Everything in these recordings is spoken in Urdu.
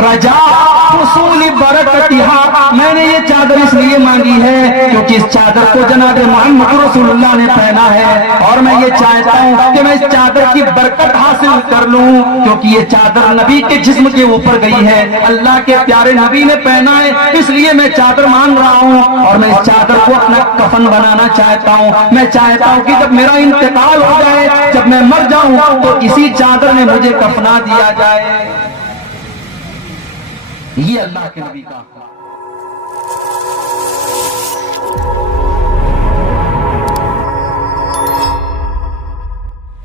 رجا حصول برکتہا، میں نے یہ چادر اس لیے مانگی ہے کیونکہ اس چادر کو جناب محمد رسول اللہ نے پہنا ہے، اور میں یہ چاہتا ہوں کہ میں اس چادر کی برکت حاصل کر لوں، کیونکہ یہ چادر نبی کے جسم کے اوپر گئی ہے، اللہ کے پیارے نبی نے پہنا ہے، اس لیے میں چادر مانگ رہا ہوں، اور میں اس چادر کو اپنا کفن بنانا چاہتا ہوں۔ میں چاہتا ہوں کہ جب میرا انتقال ہو جائے، جب میں مر جاؤں تو اسی چادر میں مجھے کفنا دیا جائے۔ یہ اللہ کے نبی کا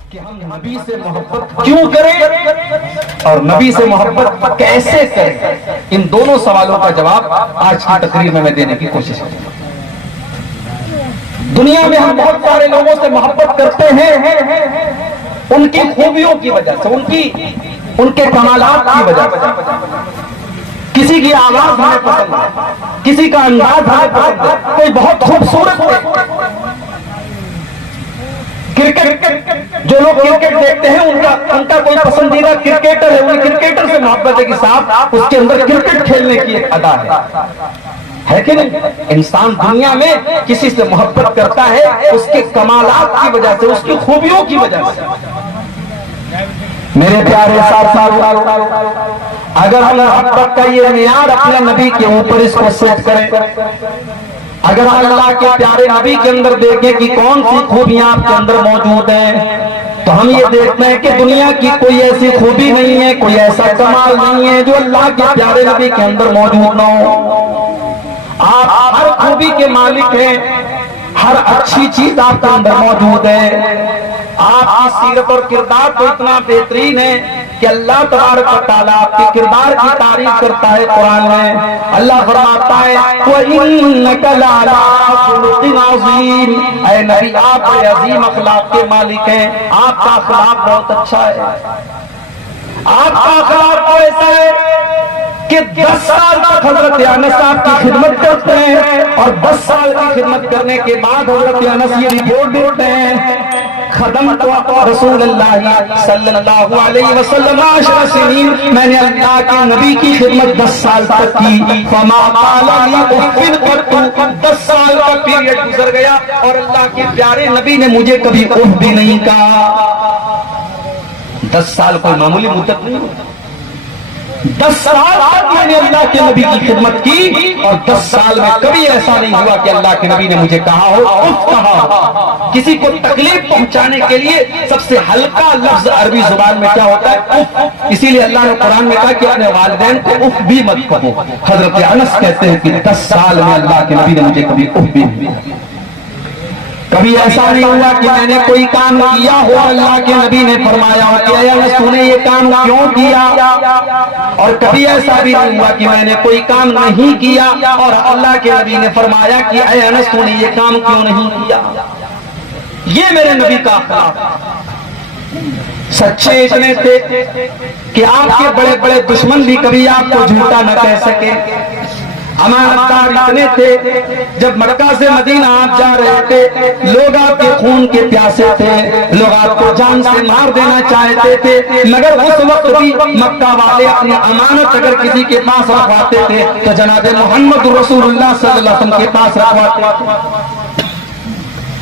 کہ ہم نبی سے محبت کیوں کریں اور نبی سے محبت کیسے کریں، ان دونوں سوالوں کا جواب آج کی تقریر میں دینے کی کوشش کروں گا۔ دنیا میں ہم بہت سارے لوگوں سے محبت کرتے ہیں ان کی خوبیوں کی وجہ سے، ان کے کمالات کی وجہ سے۔ کسی کی آواز ہمیں پسند ہے، کسی کا انداز ہمیں پسند ہے، کوئی بہت خوبصورت ہے۔ کرکٹ، جو لوگ کرکٹ دیکھتے ہیں ان کا کوئی پسندیدہ کرکٹر ہے، ان کرکٹر سے محبت ہے کہ صاحب اس کے اندر کرکٹ کھیلنے کی ایک ادا ہے کہ نہیں؟ انسان دنیا میں کسی سے محبت کرتا ہے اس کے کمالات کی وجہ سے، اس کی خوبیوں کی وجہ سے۔ میرے پیارے ساتھیو، اگر ہم محبت کا یہ معیار اپنے نبی کے اوپر اس کو سیٹ کریں، اگر اللہ کے پیارے نبی کے اندر دیکھیں کہ کون سی خوبیاں آپ کے اندر موجود ہیں، تو ہم یہ دیکھتے ہیں کہ دنیا کی کوئی ایسی خوبی نہیں ہے، کوئی ایسا کمال نہیں ہے جو اللہ کے پیارے نبی کے اندر موجود نہ ہو۔ آپ ہر خوبی کے مالک ہیں، ہر اچھی چیز آپ کے اندر موجود ہے۔ آپ کی سیرت اور کردار تو اتنا بہترین ہے کہ اللہ تبارک و تعالیٰ آپ کے کردار کی تعریف کرتا ہے قرآن میں۔ اللہ فرماتا ہے وَإِنَّكَ لَعَلَىٰ خُلُقٍ عَظِيمٍ، اے نبی آپ بڑے عظیم اخلاق کے مالک ہیں، آپ کا اخلاق بہت اچھا ہے۔ آپ کا اخلاق تو ایسا ہے کہ 10 سال تک حضرت انس آپ کی خدمت کرتے ہیں، اور 10 سال کی خدمت کرنے کے بعد حضرت انس یہ رپورٹ دیتے ہیں خدمت رسول اللہ صلی اللہ علیہ وسلم 10 سنین، میں نے اللہ کے نبی کی خدمت 10 سال تک کی، فما قال لی اف قط، 10 سال کا پیریڈ گزر گیا اور اللہ کے پیارے نبی نے مجھے کبھی اف بھی نہیں کہا۔ 10 سال کوئی معمولی مدت نہیں ہوتی۔ 10 سال میں نے اللہ کے نبی کی خدمت کی، اور 10 سال میں کبھی ایسا نہیں ہوا کہ اللہ کے نبی نے مجھے کہا ہو اف کہا ہو۔ کسی کو تکلیف پہنچانے کے لیے سب سے ہلکا لفظ عربی زبان میں کیا ہوتا ہے؟ اف۔ اسی لیے اللہ نے قرآن میں کہا کہ اپنے والدین کو اف بھی مت کہو۔ حضرت انس کہتے ہیں کہ 10 سال میں اللہ کے نبی نے مجھے کبھی اف بھی نہیں کہا۔ کبھی ایسا نہیں ہوا کہ میں نے کوئی کام کیا ہو اللہ کے نبی نے فرمایا ہو کہ اے انس تو نے یہ کام کیوں کیا، اور کبھی ایسا بھی نہیں ہوا کہ میں نے کوئی کام نہیں کیا اور اللہ کے نبی نے فرمایا کہ اے انس تو نے یہ کام کیوں نہیں کیا۔ یہ میرے نبی کا اخلاق۔ سچے اتنے تھے کہ آپ کے بڑے بڑے دشمن بھی کبھی آپ کو جھوٹا نہ کہہ سکے۔ امانتدار اتنے تھے، جب مکہ سے مدینہ آپ جا رہے تھے لوگ آپ کے خون کے پیاسے تھے، لوگ آپ کو جان سے مار دینا چاہتے تھے، مگر اس وقت بھی مکہ والے اپنی امانت اگر کسی کے پاس رکھواتے تھے تو جناب محمد رسول اللہ صلی اللہ علیہ وسلم کے پاس رکھواتے تھے۔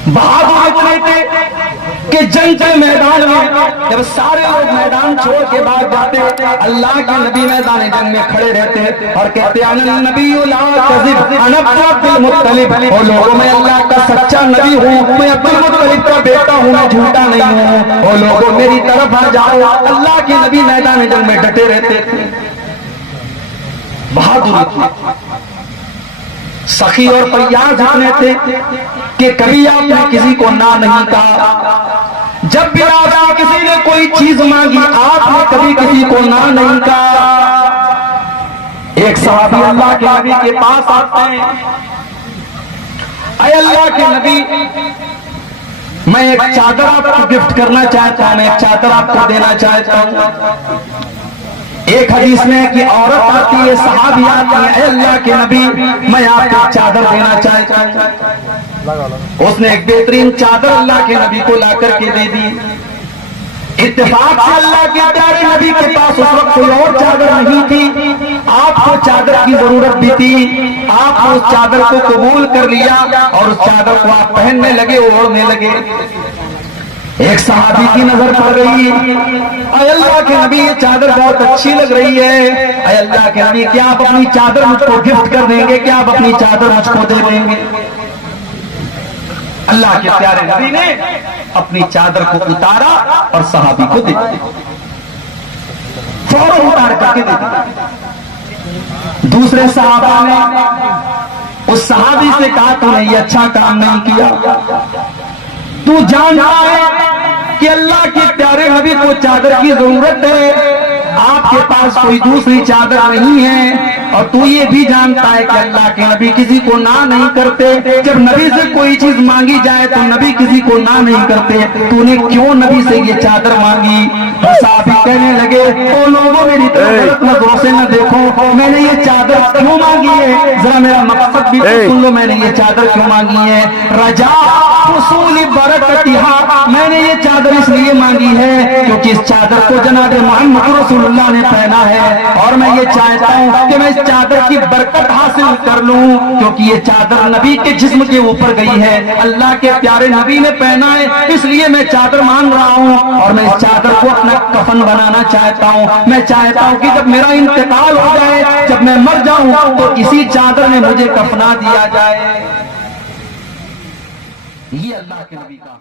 بہادر اتنے تھے کہ جنگ کے میدان میں جب سارے لوگ میدان چھوڑ کے بعد جاتے، اللہ کے نبی میدان جنگ میں کھڑے رہتے اور کہتے انا النبی لا کذب انا عبد المطلب، اور لوگوں میں اللہ کا سچا نبی ہوں، میں عبد المطلب کا بیٹا ہوں، میں جھوٹا نہیں ہوں، اور لوگوں میری طرف آ جاؤ۔ اللہ کے نبی میدان جنگ میں ڈٹے رہتے تھے۔ بہادر تھے، سخی اور فیاض اتنے تھے کہ کبھی آپ نے کسی کو نہ نہیں کہا۔ جب بھی آپ سے کسی نے کوئی چیز مانگی آپ نے کبھی کسی کو نہ نہیں کہا۔ ایک صحابی اللہ کے نبی کے پاس آتے ہیں، اے اللہ کے نبی میں ایک چادر آپ کو گفٹ کرنا چاہتا ہوں، میں ایک چادر آپ کو دینا چاہتا ہوں۔ ایک حدیث میں کہ عورت آتی ہے، صحابی آتی ہے، اے اللہ کے نبی میں آپ کو چادر دینا چاہتا ہوں۔ اس نے ایک بہترین چادر اللہ کے نبی کو لا کر کے دے دی۔ اتفاق سے اللہ کے پیارے نبی کے پاس اس وقت کوئی اور چادر نہیں تھی، ضرورت بھی تھی، آپ نے اس چادر کو قبول کر لیا اور اس چادر کو آپ پہننے لگے، اوڑھنے لگے۔ ایک صحابی کی نظر پڑ گئی، اے اللہ کے نبی یہ چادر بہت اچھی لگ رہی ہے، اے اللہ کے نبی کیا آپ اپنی چادر مجھ کو گفٹ کر دیں گے، کیا آپ اپنی چادر مجھ کو دے دیں گے؟ اللہ کے پیارے نبی نے اپنی چادر کو اتارا اور صحابی کو دے دیا، فوراً اتار کر کے دے دیا۔ دوسرے صحابہ نے اس صحابی سے کہا تو نے یہ اچھا کام نہیں کیا، تو جانتا ہے کہ اللہ کے پیارے نبی کو چادر کی ضرورت ہے، آپ کے پاس کوئی دوسری چادر نہیں ہے، اور تو یہ بھی جانتا ہے کہ اللہ کے نبی کسی کو نہ نہیں کرتے، جب نبی سے کوئی چیز مانگی جائے تو نبی کسی کو نہ نہیں کرتے، تو نے کیوں نبی سے یہ چادر مانگی؟ صحابی کہنے لگے او لوگوں میری طرف غلط نظروں سے نہ دیکھو، میں نے یہ چادر کیوں مانگی ہے، ذرا میرا مقصد بھی سن لو، میں نے یہ چادر کیوں مانگی ہے؟ رجا حصول برکتہا، میں نے یہ چادر اس لیے مانگی ہے کیونکہ اس چادر کو جناب محمد رسول اللہ نے پہنا ہے، اور میں یہ چاہتا ہوں کہ میں اس چادر کی برکت حاصل کر لوں، کیونکہ یہ چادر نبی کے جسم کے اوپر گئی ہے، اللہ کے پیارے نبی نے پہنا ہے، اس لیے میں چادر مان رہا ہوں، اور میں اس چادر کو اپنا کفن بنانا چاہتا ہوں۔ میں چاہتا ہوں کہ جب میرا انتقال ہو جائے، جب میں مر جاؤں تو اسی چادر میں مجھے کفنا دیا جائے۔ یہ اللہ کے نبی کا